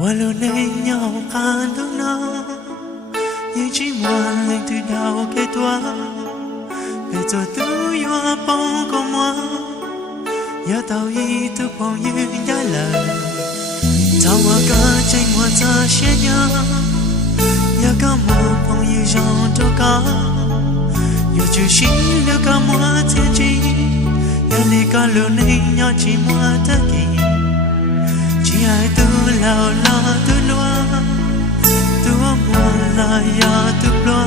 Walau nenya kanduna, yeji mwan tu dao ke toi, beto tu yo pon comme moi, ya tao yi tu pon yu ya la, tao wa ka chai moi ta xie nya, ya ka mo pon yu zhong to ka, yo ju xi le ka moi te ji, ya le ka lo nenya chi moi ta ki. Chỉ ai tu lao la tu loa tu mua la ya tu loa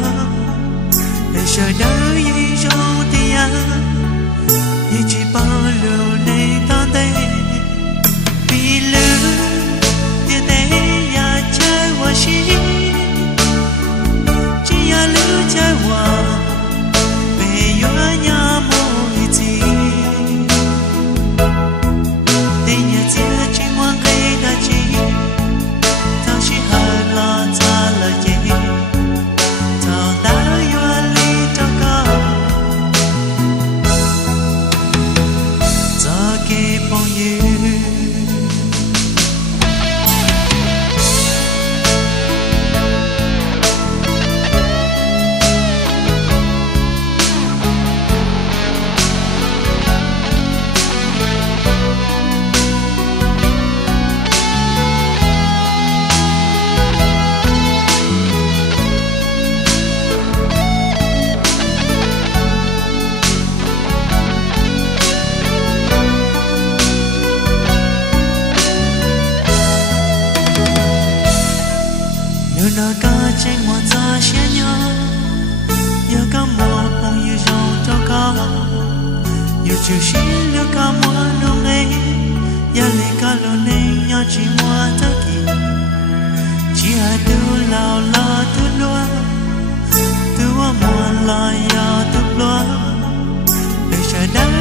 để chờ đợi gì trong tia như chỉ bao lâu nay ta đây vì lỡ tia đây ya chơi hoa xí chỉ ya lỡ chơi hoa về yo nhà môi gì đây nhà tia chỉ muốn na ka cheng mo za xie nya ya ka mo pong yu zhong to ka yu chu xi le ka mo no nge ya le ka lo ne nya chi mo ta ki chi ha tu lao la tu lo tu wa mo la ya tu lo le sha da